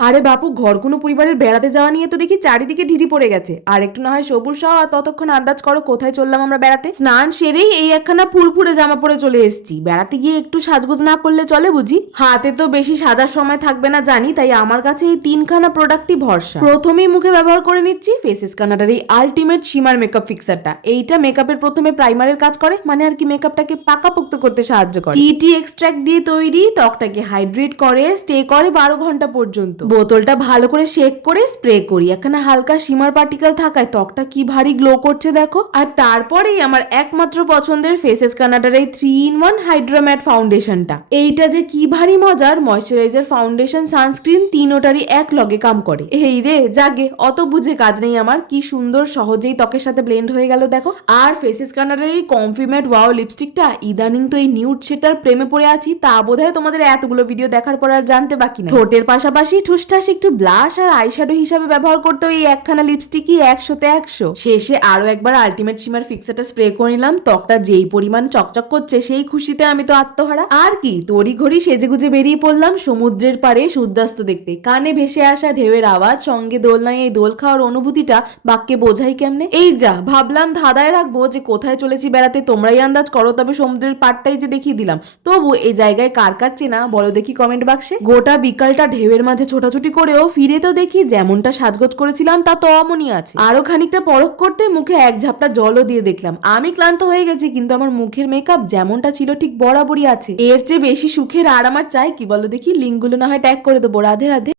আরে বাপু, ঘর কোনো পরিবারের বেড়াতে যাওয়া নিয়ে তো দেখি চারিদিকে ঢিঢি পড়ে গেছে। আর একটু না হয় সবুজ সহ, আর ততক্ষণ আন্দাজ করো কোথায় চললাম আমরা বেড়াতে। স্নান সেরেই এই একখানা ফুরফুরে জামা পরে চলে এসেছি। বেড়াতে গিয়ে একটু সাজগোজ না করলে চলে বুঝি? হাতে তো বেশি সাজার সময় থাকবে না জানি, তাই আমার কাছে এই তিনখানা প্রোডাক্টই ভরসা। প্রথমেই মুখে ব্যবহার করে নিচ্ছি ফেসেস কানাডার এই আলটিমেট শিমার মেকআপ ফিক্সারটা। এইটা মেকআপের প্রথমে প্রাইমারের কাজ করে, মানে আর কি মেকআপটাকে পাকাপোক্ত করতে সাহায্য করে। টি এক্সট্রাক্ট দিয়ে তৈরি, ত্বকটাকে হাইড্রেট করে, স্টে করে 12 ঘন্টা পর্যন্ত। বোতলটা ভালো করে শেক করে স্প্রে করি। এখানে হালকা শিমার পার্টিকেল থাকায় ত্বকটা কি ভারী গ্লো করছে দেখো। আর তারপরেই আমার একমাত্র পছন্দের ফেসেস কানাডার এই 3-in-1 হাইড্রা ম্যাট ফাউন্ডেশনটা। এইটা যে কি ভারী মজার, ময়শ্চারাইজার, ফাউন্ডেশন, সানস্ক্রিন তিনোটারই এক লগে কাম করে। এই রে জাগে, অত বুঝে কাজ নেই আমার। কি সুন্দর সহজেই ত্বকের সাথে ব্লেন্ড হয়ে গেল দেখো। আর ফেসেস কানাডার এই কমফি ম্যাট ওয়াও লিপস্টিকটা, ইদানিং তো এই নিউড সেটার প্রেমে পড়ে আছি, তা বোধহয় তোমাদের এতগুলো ভিডিও দেখার পর আর জানতে বাকি না। ঠোঁটের পাশাপাশি ঠুসঠাস একটু ব্লাশ আর আইশ্যাডো হিসাবে ব্যবহার করতে এই একখানা লিপস্টিকই 100-তে 100। শেষে আরো একবার আলটিমেট শিমার ফিক্সারটা স্প্রে করে নিলাম। ত্বকটা যেই পরিমাণ চকচক করছে সেই খুশিতে আমি তো আত্মহারা। আর কি তড়ি ঘড়ি সেজে গুজে বেরিয়ে পড়লাম সমুদ্রের পাড়ে সূর্যাস্ত দেখতে। কানে ভেসে আসা ঢেউয়ের আওয়াজ, সঙ্গে দোলনায় এই দোল খাওয়ার অনুভূতিটা বাক্যে বোঝাই কেমনে। এই যা ভাবলাম ধাঁধায় রাখবো যে কোথায় চলেছি বেড়াতে, তোমরাই আন্দাজ করো। তবে সমুদ্রের পাড়টাই যে দেখিয়ে দিলাম, তবু এই জায়গায় কার কার চেনা বলো দেখি কমেন্ট বাক্সে। গোটা বিকালটা ঢেউয়ের মাঝে ছোটাছুটি করেও ফিরে তো দেখি যেমনটা সাজগোজ করেছিলাম তা তো অমনই আছে। আরো খানিকটা পরখ করতে মুখে এক ঝাপটা জলও দিয়ে দেখলাম। আমি ক্লান্ত হয়ে গেছি, কিন্তু আমার মুখের মেকআপ যেমনটা ছিল ঠিক বরাবরই আছে। এর চেয়ে বেশি সুখের আর আমার চাই কি বলো দেখি? লিঙ্কগুলো না হয় ট্যাগ করে দেবো। রাধে রাধে।